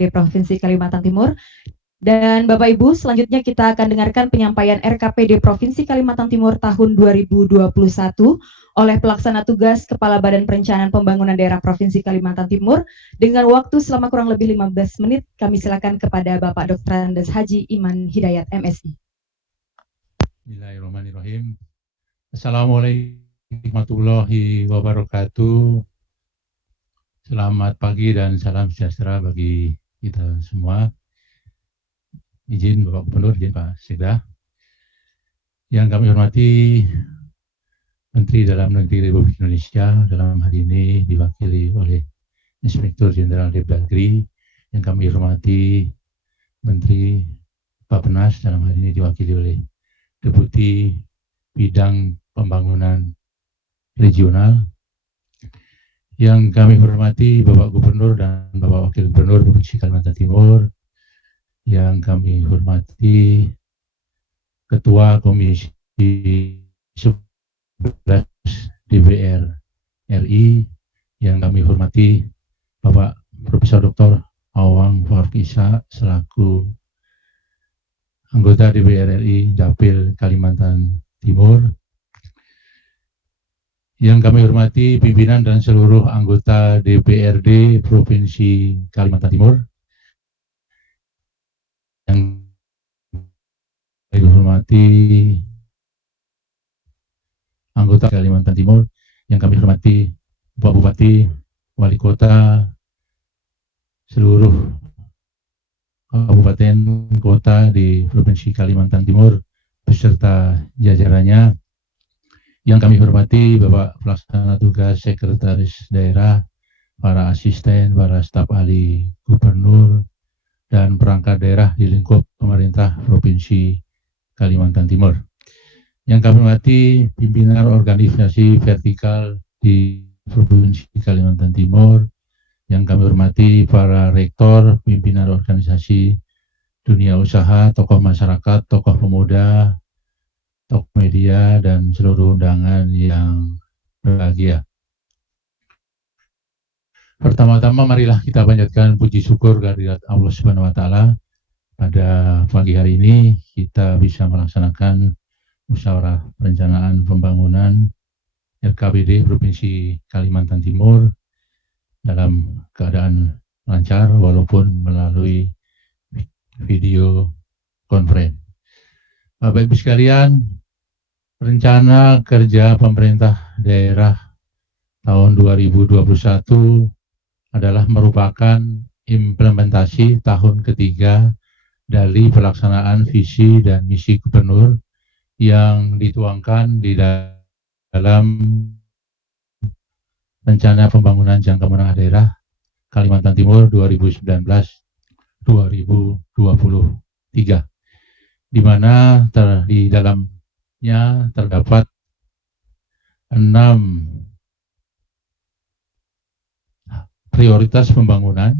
DPRD Provinsi Kalimantan Timur. Dan Bapak Ibu, selanjutnya kita akan dengarkan penyampaian RKPD Provinsi Kalimantan Timur tahun 2021 oleh Pelaksana Tugas Kepala Badan Perencanaan Pembangunan Daerah Provinsi Kalimantan Timur dengan waktu selama kurang lebih 15 menit. Kami silakan kepada Bapak Dr. Andes Haji Iman Hidayat, MSI. Bismillahirrahmanirrahim. Assalamualaikum warahmatullahi wabarakatuh. Selamat pagi dan salam sejahtera bagi kita semua. Izin Bapak Gubernur, izin Pak Sekda. Yang kami hormati Menteri Dalam Negeri Republik Indonesia, dalam hal ini diwakili oleh Inspektur Jenderal Depdagri. Yang kami hormati Menteri Bappenas, dalam hal ini diwakili oleh Deputi Bidang Pembangunan Regional. Yang kami hormati Bapak Gubernur dan Bapak Wakil Gubernur Provinsi Kalimantan Timur. Yang kami hormati Ketua Komisi 11 DPR RI. Yang kami hormati Bapak Profesor Dr. Awang Faruk Isa selaku anggota DPR RI Dapil Kalimantan Timur. Yang kami hormati pimpinan dan seluruh anggota DPRD Provinsi Kalimantan Timur. Yang kami hormati anggota Kalimantan Timur. Yang kami hormati Bapak Bupati, Wali Kota, seluruh kabupaten kota di Provinsi Kalimantan Timur beserta jajarannya. Yang kami hormati Bapak Pelaksana Tugas Sekretaris Daerah, para asisten, para staf ahli gubernur, dan perangkat daerah di lingkup pemerintah Provinsi Kalimantan Timur. Yang kami hormati pimpinan organisasi vertikal di Provinsi Kalimantan Timur. Yang kami hormati para rektor, pimpinan organisasi dunia usaha, tokoh masyarakat, tokoh pemuda, tokoh media, dan seluruh undangan yang berbahagia. Pertama-tama marilah kita panjatkan puji syukur kehadirat Allah Subhanahu wa taala. Pada pagi hari ini kita bisa melaksanakan musyawarah perencanaan pembangunan RKPD Provinsi Kalimantan Timur dalam keadaan lancar walaupun melalui video konferensi. Bapak Ibu sekalian, rencana kerja pemerintah daerah tahun 2021 adalah merupakan implementasi tahun ketiga dari pelaksanaan visi dan misi gubernur yang dituangkan di dalam rencana pembangunan jangka menengah daerah Kalimantan Timur 2019-2023, di mana di dalamnya terdapat 6 prioritas pembangunan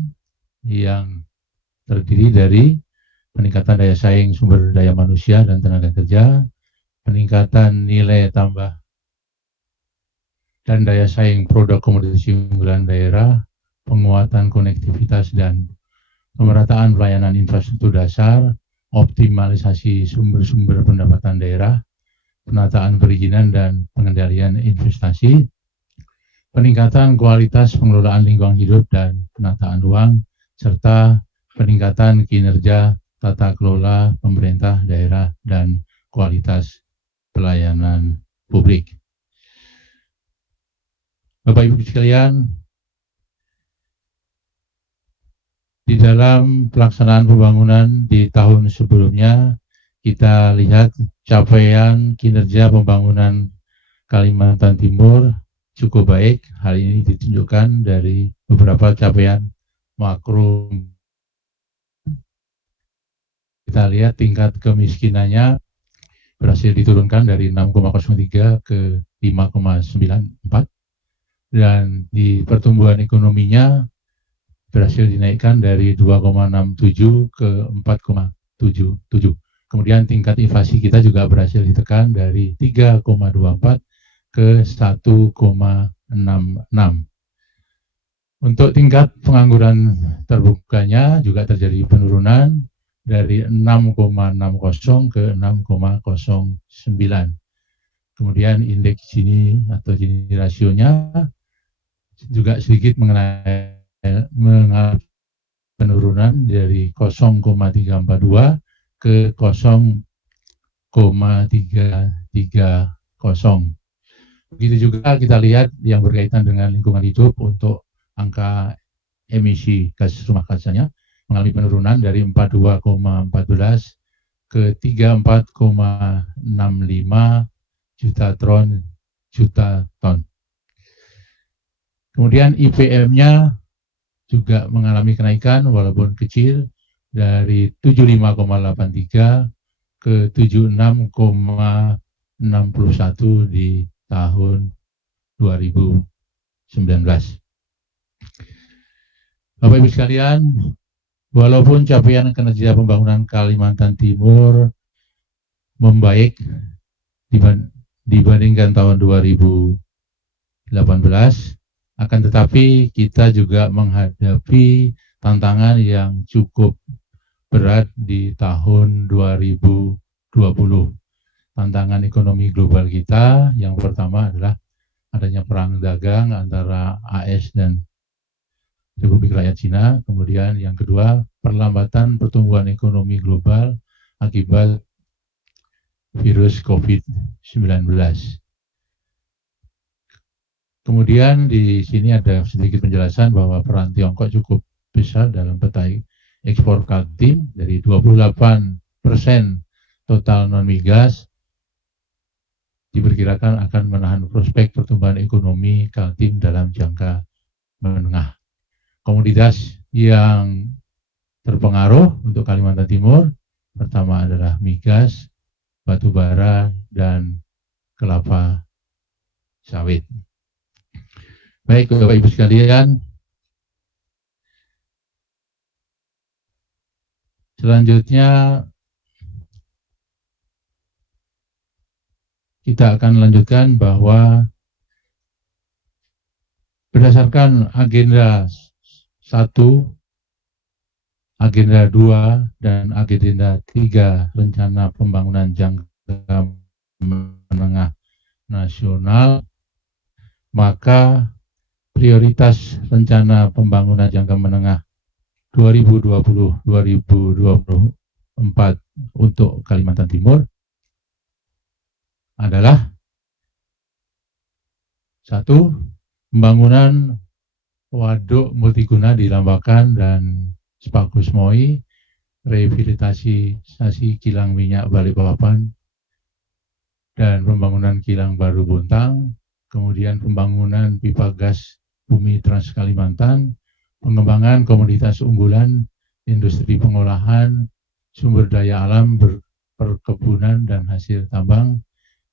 yang terdiri dari peningkatan daya saing sumber daya manusia dan tenaga kerja, peningkatan nilai tambah dan daya saing produk komoditi unggulan daerah, penguatan konektivitas dan pemerataan pelayanan infrastruktur dasar, optimalisasi sumber-sumber pendapatan daerah, penataan perizinan dan pengendalian investasi, peningkatan kualitas pengelolaan lingkungan hidup dan penataan ruang, serta peningkatan kinerja tata kelola pemerintah daerah dan kualitas pelayanan publik. Bapak Ibu sekalian, di dalam pelaksanaan pembangunan di tahun sebelumnya, kita lihat capaian kinerja pembangunan Kalimantan Timur cukup baik. Hal ini ditunjukkan dari beberapa capaian makro. Kita lihat tingkat kemiskinannya berhasil diturunkan dari 6,03 ke 5,94, dan di pertumbuhan ekonominya berhasil dinaikkan dari 2,67 ke 4,77. Kemudian tingkat inflasi kita juga berhasil ditekan dari 3,24 ke 1,66. Untuk tingkat pengangguran terbukanya juga terjadi penurunan dari 6,60 ke 6,09. Kemudian indeks Gini atau Gini rasionya juga sedikit mengalami penurunan dari 0,342 ke 0,330. Begitu juga kita lihat yang berkaitan dengan lingkungan hidup untuk angka emisi gas rumah kacanya mengalami penurunan dari 42,14 ke 34,65 juta ton. Kemudian IPM-nya juga mengalami kenaikan walaupun kecil dari 75,83 ke 76,61 di tahun 2019. Bapak Ibu sekalian, walaupun capaian kinerja pembangunan Kalimantan Timur membaik dibandingkan tahun 2018, akan tetapi kita juga menghadapi tantangan yang cukup berat di tahun 2020. Tantangan ekonomi global kita yang pertama adalah adanya perang dagang antara AS dan Republik Rakyat Cina. Kemudian yang kedua, perlambatan pertumbuhan ekonomi global akibat virus COVID-19. Kemudian di sini ada sedikit penjelasan bahwa peran Tiongkok cukup besar dalam peta ekspor Kaltim dari 28% total non-migas diperkirakan akan menahan prospek pertumbuhan ekonomi Kaltim dalam jangka menengah. Komoditas yang terpengaruh untuk Kalimantan Timur pertama adalah migas, batu bara, dan kelapa sawit. Baik, Bapak Ibu sekalian, selanjutnya kita akan lanjutkan bahwa berdasarkan agenda 1, agenda 2, dan agenda 3 rencana pembangunan jangka menengah nasional, maka prioritas rencana pembangunan jangka menengah 2020-2024 untuk Kalimantan Timur adalah 1. Pembangunan waduk multiguna di Lambakan dan Sepakus Moi, rehabilitasi stasi kilang minyak Balikpapan, dan pembangunan kilang baru Bontang, kemudian pembangunan pipa gas bumi Trans Kalimantan, pengembangan komoditas unggulan, industri pengolahan, sumber daya alam, perkebunan, dan hasil tambang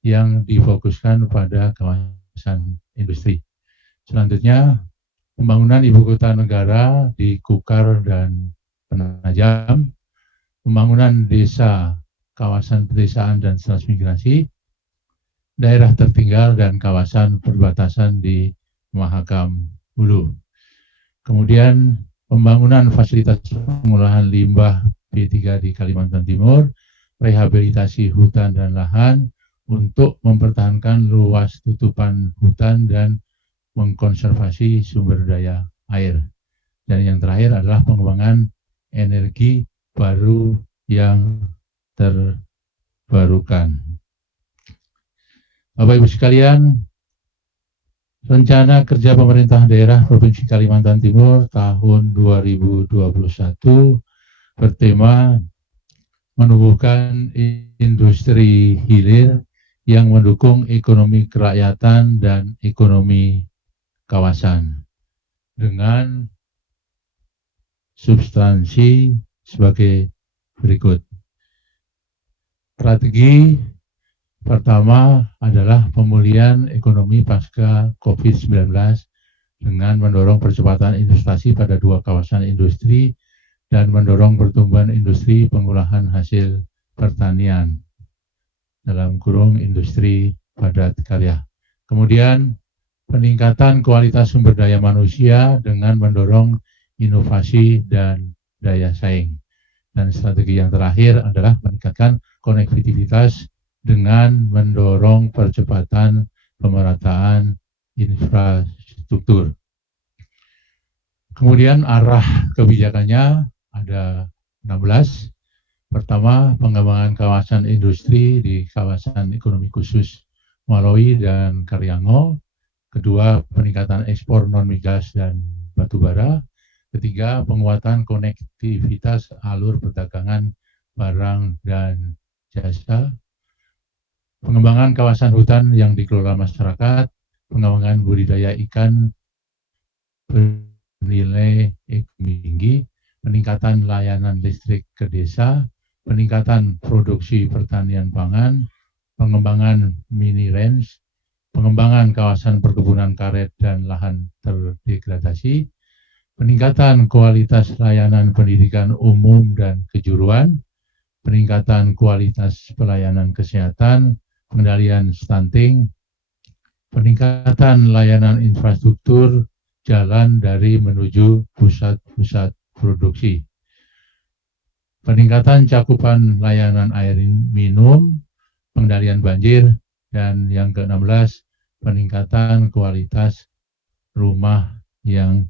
yang difokuskan pada kawasan industri. Selanjutnya, pembangunan ibu kota negara di Kukar dan Penajam, pembangunan desa, kawasan pedesaan dan transmigrasi, daerah tertinggal dan kawasan perbatasan di Mahakam Hulu. Kemudian pembangunan fasilitas pengolahan limbah B3 di Kalimantan Timur, rehabilitasi hutan dan lahan untuk mempertahankan luas tutupan hutan dan mengkonservasi sumber daya air. Dan yang terakhir adalah pengembangan energi baru yang terbarukan. Bapak Ibu sekalian, rencana kerja pemerintah daerah Provinsi Kalimantan Timur tahun 2021 bertema menumbuhkan industri hilir yang mendukung ekonomi kerakyatan dan ekonomi kawasan dengan substansi sebagai berikut. Strategi pertama adalah pemulihan ekonomi pasca COVID-19 dengan mendorong percepatan investasi pada 2 kawasan industri dan mendorong pertumbuhan industri pengolahan hasil pertanian dalam kurung industri padat karya. Kemudian peningkatan kualitas sumber daya manusia dengan mendorong inovasi dan daya saing. Dan strategi yang terakhir adalah meningkatkan konektivitas dengan mendorong percepatan pemerataan infrastruktur. Kemudian arah kebijakannya ada 16. Pertama, pengembangan kawasan industri di kawasan ekonomi khusus Malawi dan Karyango. Kedua, peningkatan ekspor non-migas dan batubara. Ketiga, penguatan konektivitas alur perdagangan barang dan jasa. Pengembangan kawasan hutan yang dikelola masyarakat, pengembangan budidaya ikan bernilai ekonomi tinggi, peningkatan layanan listrik ke desa, peningkatan produksi pertanian pangan, pengembangan mini range, pengembangan kawasan perkebunan karet dan lahan terdegradasi, peningkatan kualitas layanan pendidikan umum dan kejuruan, peningkatan kualitas pelayanan kesehatan, pengendalian stunting, peningkatan layanan infrastruktur jalan dari menuju pusat-pusat produksi, peningkatan cakupan layanan air minum, pengendalian banjir, dan yang ke-16, peningkatan kualitas rumah yang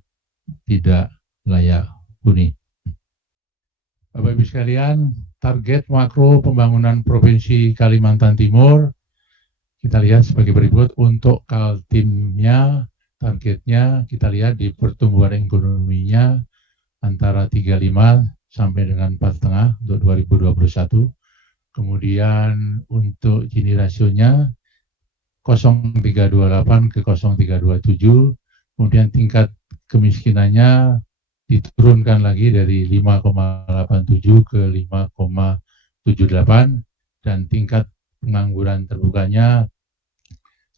tidak layak huni. Bapak Ibu sekalian, target makro pembangunan Provinsi Kalimantan Timur kita lihat sebagai berikut. Untuk Kaltimnya, targetnya kita lihat di pertumbuhan ekonominya antara 35 sampai dengan 4,5 untuk 2021. Kemudian untuk Gini rasionya 0,328 ke 0,327. Kemudian tingkat kemiskinannya diturunkan lagi dari 5,87 ke 5,78 dan tingkat pengangguran terbukanya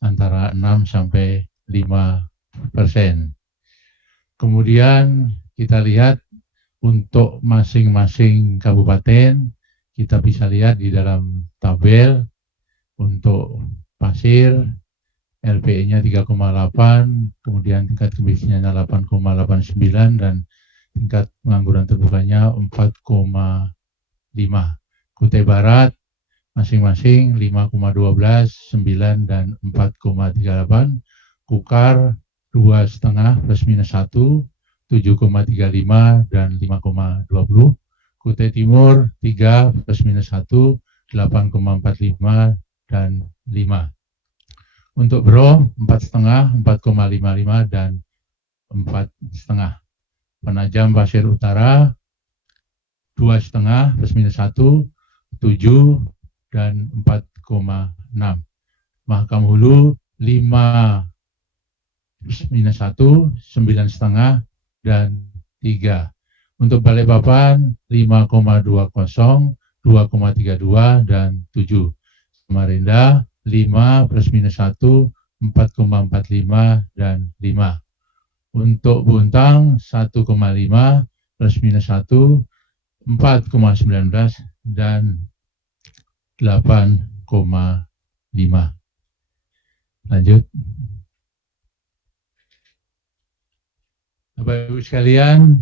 antara 6 sampai 5%. Kemudian kita lihat untuk masing-masing kabupaten, kita bisa lihat di dalam tabel. Untuk Pasir, LPE-nya 3,8, kemudian tingkat kemiskinannya 8,89 dan tingkat pengangguran terbukanya 4,5. Kutai Barat masing-masing 5,12, 9 dan 4,38. Kukar 2,5 plus minus 1, 7,35 dan 5,20. Kutai Timur 3 plus minus 1, 8,45 dan 5. Untuk Bro 4,5, 4,55 dan 4,5. Penajam Pasir Utara 2,5 plus minus 1, 7 dan 4,6. Mahakam Hulu 5 plus minus 1, 9,5 dan 3. Untuk Balikpapan 5,20, 2,32 dan 7. Samarinda 5 plus minus 1, 4,45 dan 5. Untuk Buntang 1,5 plus minus 1, 4,19 dan 8,5. Lanjut. Bapak Ibu sekalian,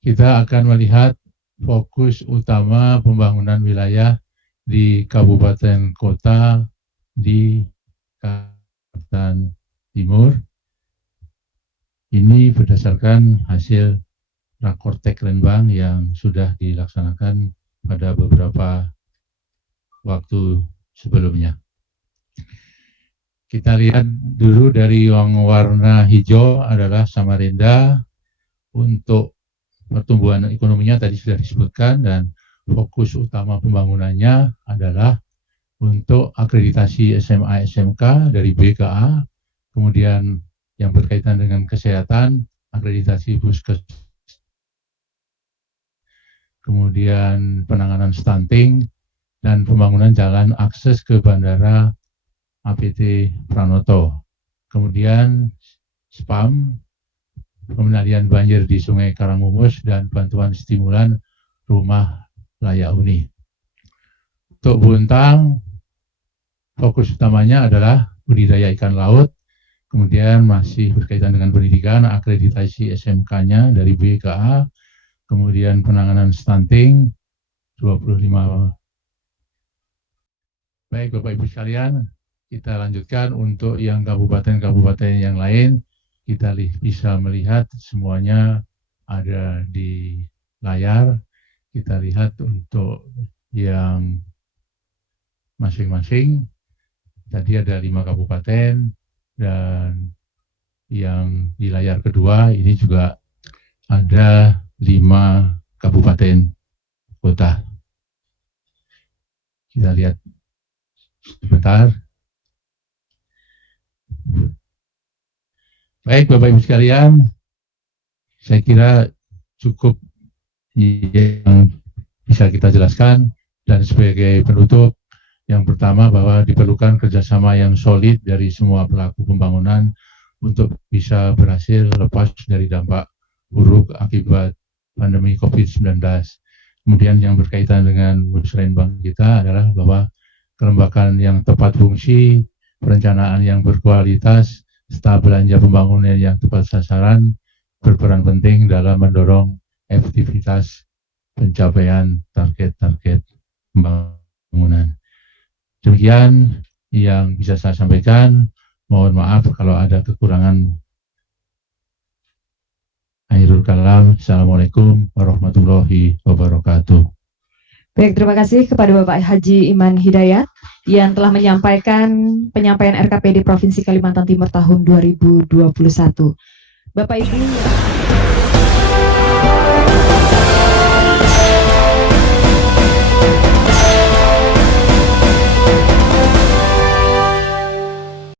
kita akan melihat fokus utama pembangunan wilayah di kabupaten kota di Kalimantan Timur. Ini berdasarkan hasil Rakortek Renbang yang sudah dilaksanakan pada beberapa waktu sebelumnya. Kita lihat dulu dari yang warna hijau adalah Samarinda. Untuk pertumbuhan ekonominya tadi sudah disebutkan dan fokus utama pembangunannya adalah untuk akreditasi SMA SMK dari B ke A, kemudian yang berkaitan dengan kesehatan, akreditasi puskesmas, kemudian penanganan stunting, dan pembangunan jalan akses ke Bandara APT Pranoto. Kemudian SPAM, pengendalian banjir di Sungai Karangumus, dan bantuan stimulan rumah layak huni. Untuk Buntang, fokus utamanya adalah budidaya ikan laut Kemudian masih berkaitan dengan pendidikan, akreditasi SMK-nya dari B ke A, kemudian penanganan stunting 25. Baik Bapak Ibu sekalian, kita lanjutkan untuk yang kabupaten-kabupaten yang lain, kita bisa melihat semuanya ada di layar. Kita lihat untuk yang masing-masing, tadi ada 5 kabupaten, dan yang di layar kedua ini juga ada 5 kabupaten kota. Kita lihat sebentar. Baik Bapak Ibu sekalian, saya kira cukup yang bisa kita jelaskan, dan sebagai penutup, yang pertama bahwa diperlukan kerjasama yang solid dari semua pelaku pembangunan untuk bisa berhasil lepas dari dampak buruk akibat pandemi COVID-19. Kemudian yang berkaitan dengan musrenbang kita adalah bahwa kelembagaan yang tepat fungsi, perencanaan yang berkualitas, serta belanja pembangunan yang tepat sasaran berperan penting dalam mendorong efektivitas pencapaian target-target pembangunan. Demikian yang bisa saya sampaikan. Mohon maaf kalau ada kekurangan. Akhirul kalam. Assalamualaikum warahmatullahi wabarakatuh. Baik, terima kasih kepada Bapak Haji Iman Hidayat yang telah menyampaikan penyampaian RKPD Provinsi Kalimantan Timur tahun 2021. Bapak Ibu